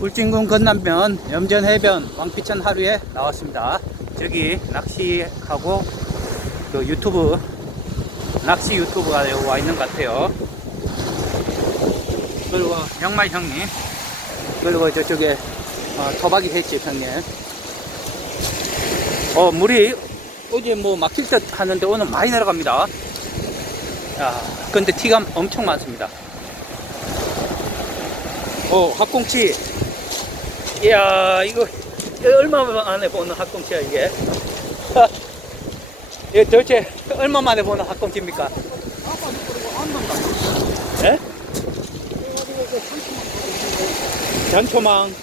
울진군 건남면 염전 해변 왕피천 하루에 나왔습니다. 저기 낚시하고 그 유튜브 낚시 유튜브가 와 있는 것 같아요. 그리고 영말 형님 그리고 저쪽에 어, 토박이 횟집 형님. 어 물이 어제 뭐 막힐 듯 하는데 오늘 많이 내려갑니다. 야, 근데 티가 엄청 많습니다. 어, 학꽁치. 이야, 이거, 얼마 만에 보는 학꽁치야, 이게? 이게 도대체 얼마 만에 보는 학꽁치입니까? 예? 전초망.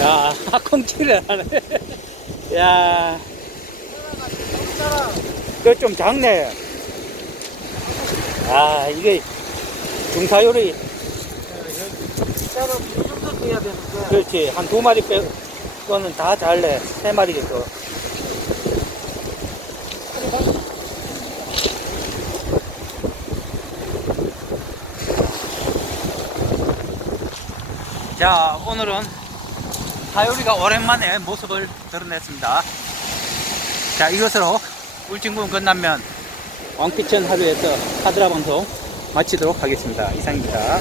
야, 학꽁치를 하네. 야. 이거 좀 작네. 아, 이게 중사요리, 내가 무슨 해야 되는데 그렇지. 한 두 마리 빼고는 다 잘래. 세 마리 정도. 자, 오늘은 사요리가 오랜만에 모습을 드러냈습니다. 자, 이것으로 울진군 건남면 왕피천 하루에서 카드라 방송 마치도록 하겠습니다. 이상입니다.